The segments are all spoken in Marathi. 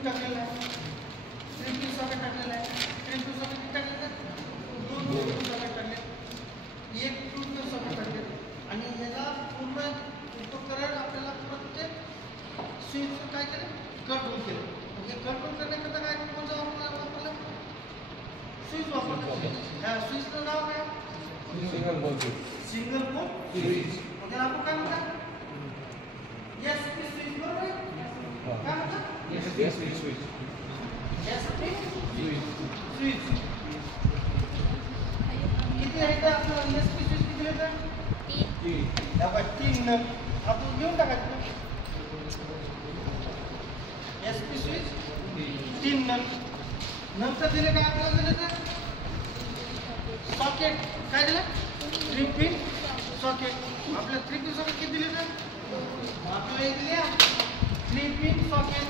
फ्यूज टाकलेला आहे, 3 पिन सॉकेट टाकलेला आहे, 3 पिन सॉकेट टाकलेलं आहे, 2 पिन सॉकेट टाकले, 1 2 पिन सॉकेट टाकले आणि याला पूर्ण उपकरण आपल्याला प्रत्येक स्विच काय केलं कंट्रोल केलं. हे कंट्रोल करण्याकरता काय कोणतं वापरलं स्विच वापरलं. ह्या स्विचचं नाव काय सिंगल पोल स्विच. त्याला आपण काय म्हणतात एसपी स्विच बरोबर आहे. काय म्हणतात एसपी स्विच. किती आहे तर आपलं एसपी स्विच किती येतं 3 नग आपण घेऊन टाकायचं. एसपी स्विच 3 नग. नंतर दिले काय आपल्याला दिले तर सॉकेट काय दिलं 3 पिन सॉकेट. आपल्याला 3 पिन सॉकेट किती दिले तर आपल्याला एक दिले 3 पिन सॉकेट.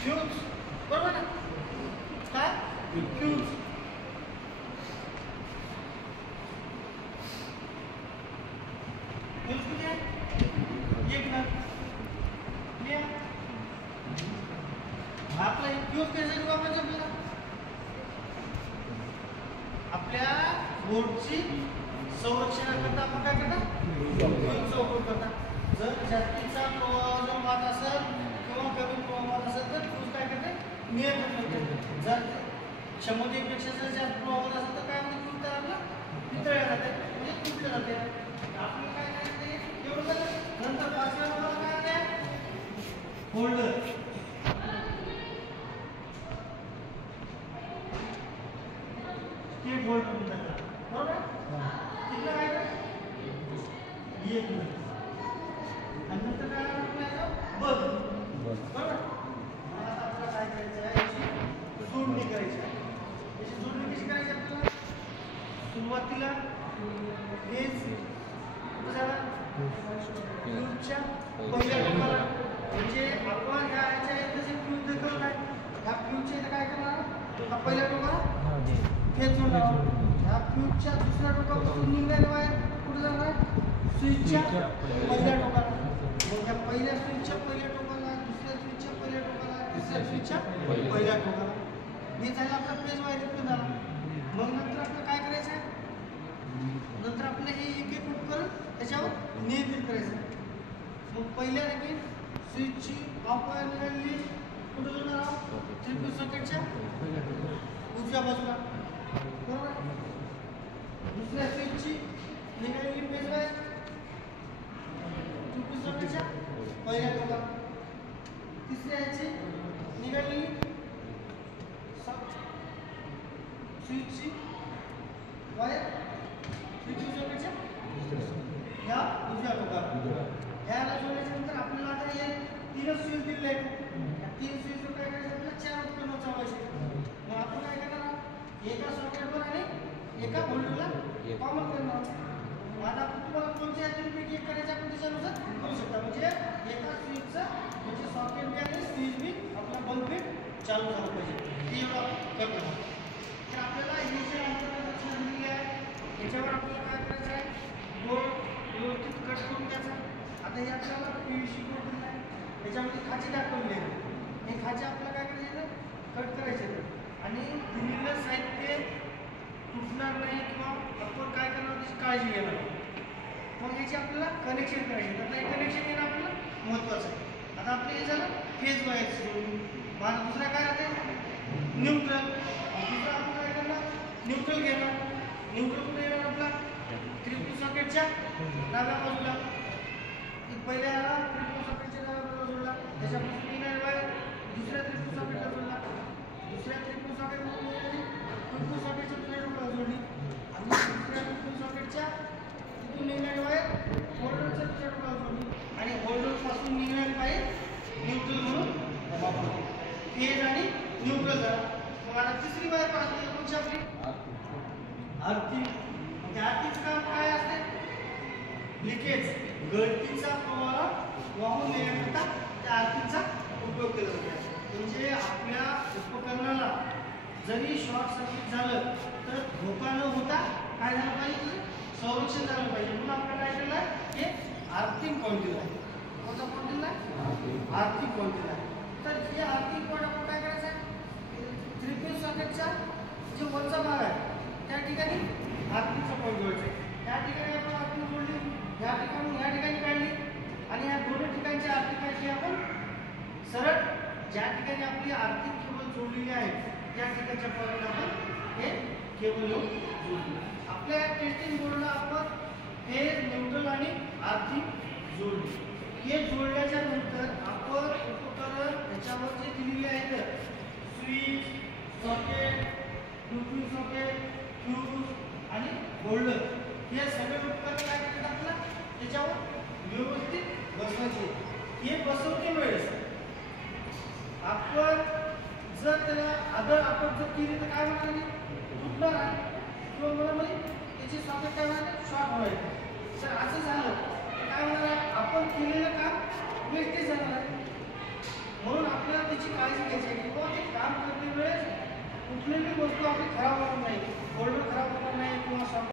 फ्यूज बरोबर ना काय फ्यूज फ्यूज किती आहे 1 नग. आपला फ्यूज कशासाठी वापरायचा आपल्याला आपल्या बोर्डची संरक्षणाकरता आपण काय करता फ्यूजचा उपयोग करता. जर जास्तीचा प्रवाह जर वाहत असेल किंवा कमी प्रवाह वाहत असेल तर फ्यूज काय करते नियंत्रण करते. जर क्षमतेपेक्षा जर जास्त प्रवाह होत असेल तर काय होते फ्यूज तर आपला पितळ्या जाते म्हणजे तुटले जाते. आपण काय करायचं एवढं झालं. नंतर 5व्या नंबरला काय आहे होल्डर. स्टेप होल्डर म्हणतात बरोबर. किती आहे 1 नग. आणि नंतर काय करायचं बघ बरोबर. आता आपल्याला काय करायचं आहे याची जोडणी करायची आहे. याची जोडणी कशी करायची आपल्याला सुरुवातीला हेच झाला फ्यूजच्या पहिल्या टोकाला म्हणजे आपण ह्या ह्याच्या जसे फ्यूज दाखवलं आहे ह्या फ्यूजच्या इथे काय करणार हा पहिल्या टोकाला खेचून लावणार. ह्या फ्यूजच्या दुसऱ्या टोकापासून निघणारे वायर कुठे जाणार स्विचच्या पहिल्या टोकाला. मग या पहिल्या स्विचच्या पहिल्या टोकाला दुसऱ्या स्विचच्या पहिल्या टोकाला तिसऱ्या स्विचच्या पहिल्या टोकाला हे झालं आपला पेज वायर इथून झाला. मग नंतर आपलं काय करायचं आहे नंतर आपलं हे एक एक उपकरण त्याच्यावर नियंत्रित करायचं. मग पहिल्या देखील स्विचची ऑफ वायर निघालेली कुठं जोडणार आहोत 3 पिन सॉकेटच्या उजव्या बाजूला बरोबर. दुसऱ्या स्विचची निघालेली पेज वायर 2 पिन सॉकेटच्या पहिल्या टोकाला. तिसऱ्या ह्याची निघालेली स्विचची वायर 3 पिन सॉकेटच्या ह्या उजव्या टोकाला. ह्याला जोडल्यानंतर आपल्याला आता हे 3 स्विच दिले आहेत. या 3 स्विचवर काय करायचं आपल्याला 4 उपकरणं चालवायचे. मग आपण काय करणार एका सॉकेटवर आणि एका होल्डरला कॉमन करणार. आता आपण तुम्हाला कोणत्या पैकी एक करायचं आपण त्याच्यानुसार करू शकता. म्हणजे एका स्विचचं म्हणजे सॉकेट बी आणि स्विच बी आपला बल्ब बी चालू झालं पाहिजे हे एवढं करतो. तर आपल्याला हे जे अंतर रचना दिलेली आहे याच्यावर आपल्याला काय करायचं आहे बोर्ड व्यवस्थित कट करून घ्यायचा. आता हे आपल्याला PVC बोर्ड दिला आहे त्याच्यामध्ये खाची दाखवली आहे. हे खाचे आपल्याला काय करायचं कट करायचे आणि दिलेलं साहित्य तुटणार नाही किंवा आपण काय करणार त्याची काळजी घेणार. मग याची आपल्याला कनेक्शन करायचे. आता हे कनेक्शन घेणं आपल्याला महत्त्वाचं आहे. आता आपलं हे झालं फेज वायरचं. माझा दुसरा काय राहते न्यूट्रल. दुसरा आपण काय करणार न्यूट्रल घेणार. न्यूट्रल कुठे येणार आपला 3 पिन सॉकेटच्या डाव्या बाजूला पहिले आला त्रिकोण सॉकेटच्या जागेला जोडला, त्याच्यापासून निघणारी वायर दुसऱ्या त्रिकोण सॉकेटला जोडला, दुसऱ्या त्रिकोण सॉकेटमधून त्रिकोण सॉकेटच्या दुसऱ्या टोकाला जोडली आणि दुसऱ्या त्रिकोण सॉकेटच्या तिथून निघणारी वायर होल्डरच्या दुसऱ्या टोकाला जोडली आणि होल्डरपासून निघणारी वायर न्यूट्रल म्हणून वापरली. फेज आणि न्यूट्रल झाला. मग आता तिसरी वायर पाहिजे कोणची आपली अर्थिंग. त्या अर्थिंगचं काम काय असते? लिकेज गळतीचा प्रवाह वाहून नेण्याकरता त्या अर्थिंगचा उपयोग केला जातो. म्हणजे आपल्या उपकरणाला जरी शॉर्ट सर्किट झालं तर धोका न होता काय झालं पाहिजे? संरक्षण झालं पाहिजे. म्हणून आपल्याला काय केलं आहे? हे अर्थिंग पॉईंट दिला आहे. कोणता पॉईंट दिला आहे? अर्थिंग पॉईंट दिला आहे. तर हे अर्थिंग पॉईंट आपण काय करायचं आहे? त्रिकोण सॉकेटचा जे वरचा भाग आहे त्या ठिकाणी अर्थिंगचा पॉईंट जोडायचा आहे. त्या ठिकाणी आपण अर्थिंग जोडली, या ठिकाणी काढली आणि या दोन्ही ठिकाणच्या अर्थिंगाची आपण सरळ ज्या ठिकाणी आपली अर्थिंग केबल जोडलेली आहे त्या ठिकाणच्या पॉईंटला आपण हे केबल लावून जोडली. आपल्या टेस्टिंग बोर्डला आपण फेज, न्यूट्रल आणि अर्थिंग जोडली. हे जोडल्याच्या नंतर आपण उपकरण याच्यावर जे दिलेले आहेत switch, socket, duty socket, fuse आणि होल्डर हे सगळे उपकरण काय करतात आपल्याला त्याच्यावर व्यवस्थित बसवायचे. हे बसवते वेळेस आपण जर त्याला अदर आपण जर केली तर काय होणार? तुटणार आहे किंवा मला त्याची सॉकेट काय होणार? शॉर्ट होणार. जर असं झालं तर काय होणार आहे? आपण केलेलं काम वेस्टेज जाणार आहे. म्हणून आपल्याला त्याची काळजी घ्यायची आहे की बाबा ते काम करते वेळेस कुठलीही वस्तू आपली खराब होणार नाही, होल्डर खराब होणार नाही किंवा